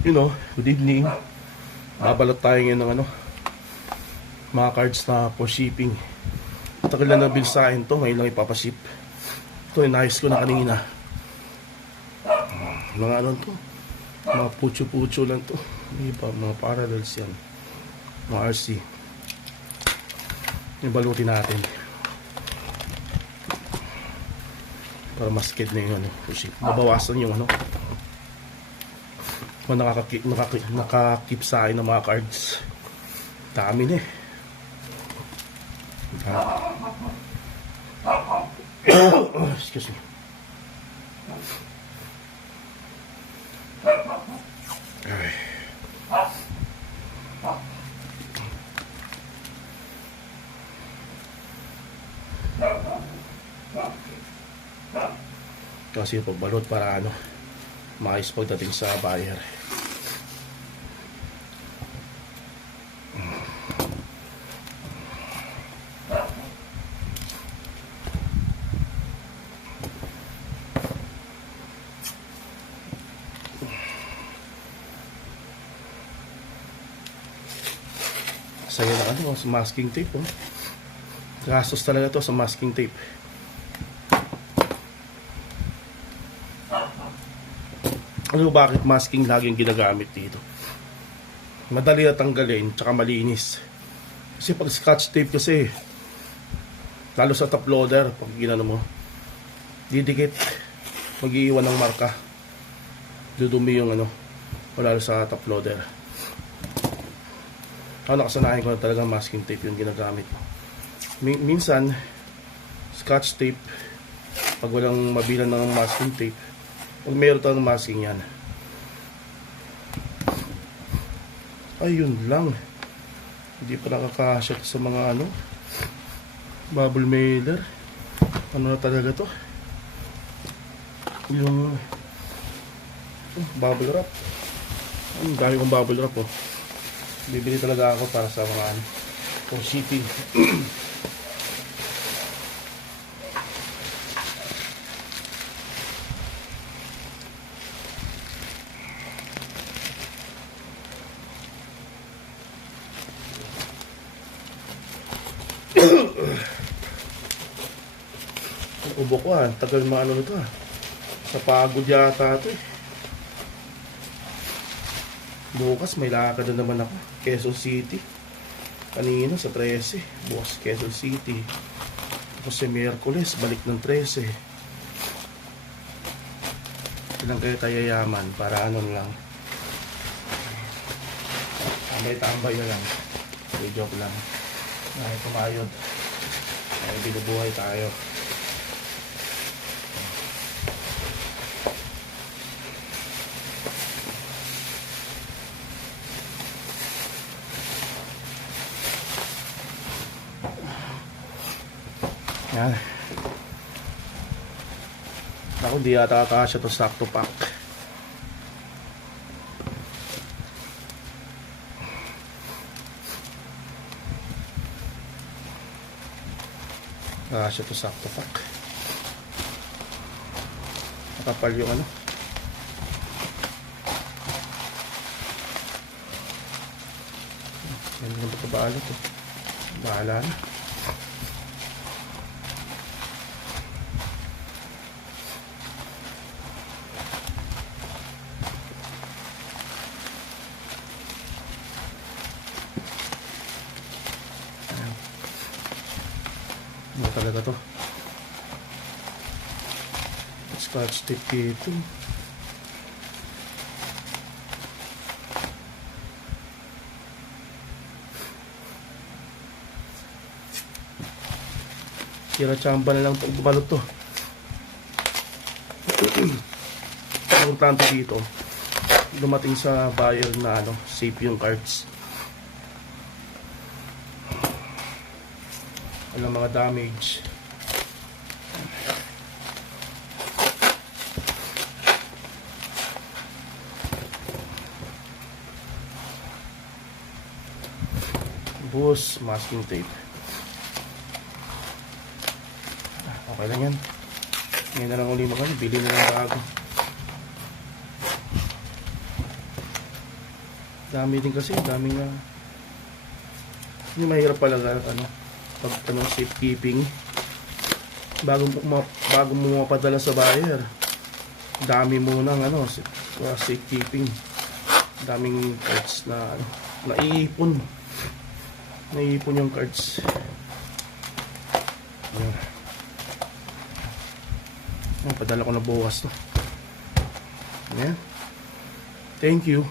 Good evening. Babalot tayo ngayon ng mga cards na for shipping. Tagal na nabil sa akin to, ngayon lang ipapaship. Ito, inayos ko na kanina. Mga to, mga pucho-pucho lang to. Iba, mga parallels yan. Mga RC. Ibalutin natin. Para mas kid na yung ship. Mabawasan yung nakakip sa akin ng mga cards. Dami na excuse me. Ay. Kasi yung pagbalot para maayos pagdating sa buyer. Saya na sa masking tape. Gastos talaga to sa masking tape. Bakit masking laging ginagamit dito? Madali na tanggalin, tsaka malinis. Kasi pag scotch tape kasi, lalo sa top loader, pag ginano mo, didikit, mag-iiwan ng marka. Dudumi yung lalo sa top loader. Nakasanayan ko na talaga masking tape yung ginagamit. Minsan, scotch tape, pag walang mabilan ng masking tape, pag mayroon tayong masking yan, ayun lang, hindi pa nakakasya sa mga bubble mailer. Na talaga to, yung bubble wrap. Ang dami kong bubble wrap. Bibili talaga ako para sa mga for shipping. Ubo ko tagal nito sa pagod yata ito Bukas may lakad na naman ako, Quezon City. Kanina sa 13, bukas Quezon City. Tapos sa Miyerkules, balik ng 13. Ilang kayo tayo yaman para lang. Tambay-tambay na lang. Joke lang. Ay, kumayod. Ay, binubuhay tayo. Yan. Ako, di yata kasya to sakto pack. Kasya to sakto pack. Nakapal yung yan yung pagkabalot bahala na. Talaga to scotch tape dito. Sira-chamba na lang itong balot to. Importante dito dumating sa buyer na safe yung cards. Walang mga damage. Buhos, masking tape. Okay lang yan. Ngayon na lang uli bili na lang bago. Dami din kasi, daming yung mahirap pala ano, pag ano, safekeeping. Bago mo mapadala sa buyer, dami mo ng ano, safekeeping. Daming cards na ano, naiipon yung cards. Padala ko na bukas to. Ayan. Thank you.